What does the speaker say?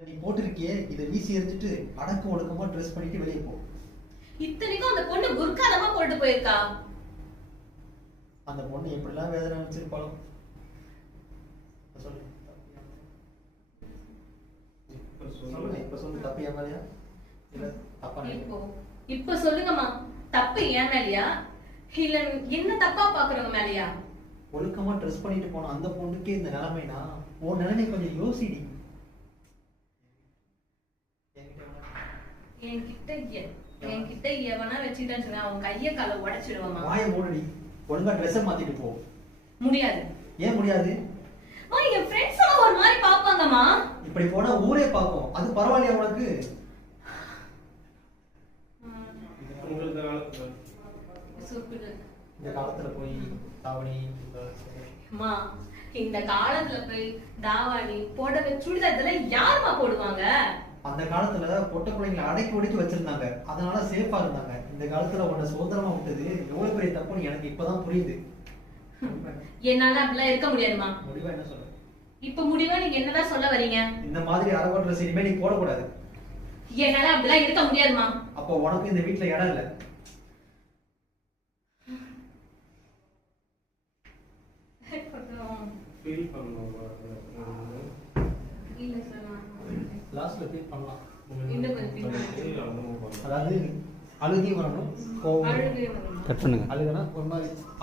நீ போட்டிருக்கியே இதை வீசி எறிஞ்சிட்டு அடக்க ஒடுக்கமா ட்ரெஸ் பண்ணிட்டு வெளியே போ. இத்தனைக்கும் அந்த பொண்ணு குர்காதமா போட்டு போயிருக்கா. அந்த பொண்ணு எப்படிலாம் வேதனை வச்சிருப்பாளோ. சொல்லு சொல்லுங்க, இப்ப சொல்லு. தப்பு ஏன் மேலையா இல்ல தப்பா நினைக்கிறேன். இப்ப சொல்லுங்கம்மா, தப்பு ஏன் மேலையா இல்ல என்ன தப்பா பாக்குறவங்க மேலையா? ஒழுக்கமா ட்ரெஸ் பண்ணிட்டு போன அந்த பொண்ணுக்கே இந்த நிலைமைனா உன் நிலைமை கொஞ்சம் யோசிடி. என்கிட்ட எவனா வச்சுக்கிட்டான்னு அவன் கைய கால உடைச்சிடுவாமா. வாய மூடடி. ஒழுங்கா ட்ரெஸ் மாத்திட்டு போ. முடியாது. ஏன் முடியாது? என் ஃப்ரெண்ட்ஸ் எல்லாம் ஒரு மாதிரி பாப்பாங்கம்மா. இப்படி போனா ஊரே பாக்கும். அது பரவாயில்லையா உனக்கு? இந்த காலத்துல போய் தாவணி இந்த காலத்துல போய் தாவணி புடவை சுடிதார் இதெல்லாம் யாருமா போடுவாங்க? அந்த காலத்துல பொட்ட பிள்ளைங்களை அடக்கி ஒடுக்கி வச்சிருந்தாங்க, அதனால சேஃபா இருந்தாங்க. இந்த காலத்துல உன்னை சுதந்திரமா விட்டது எவ்வளவு பெரிய தப்புன்னு எனக்கு இப்பதான் புரியுது. என்னால அப்படிலாம் இருக்க முடியாதுமா. முடிவா என்ன சொல்ற? இப்ப முடிவா நீங்க என்னதான் சொல்ல வரீங்க? இந்த மாதிரி அரவ ட்ரெஸ் இனிமே நீ போடக்கூடாது. என்னால அப்படிலாம் இருக்க முடியாதுமா. அப்போ உனக்கு இந்த வீட்டுல இடம் இல்ல. ஃபீல் பண்ணனும். இல்ல சார், லாஸ்ட்ல ஃபீல் பண்ணலாம். இன்னும் கொஞ்சம் ஃபீல் பண்ணணும். அதாவது அழுகி வரணும், கோவம் அழுகை வரணும். கட் பண்ணுங்க. அழுகனா ஒரு மாதிரி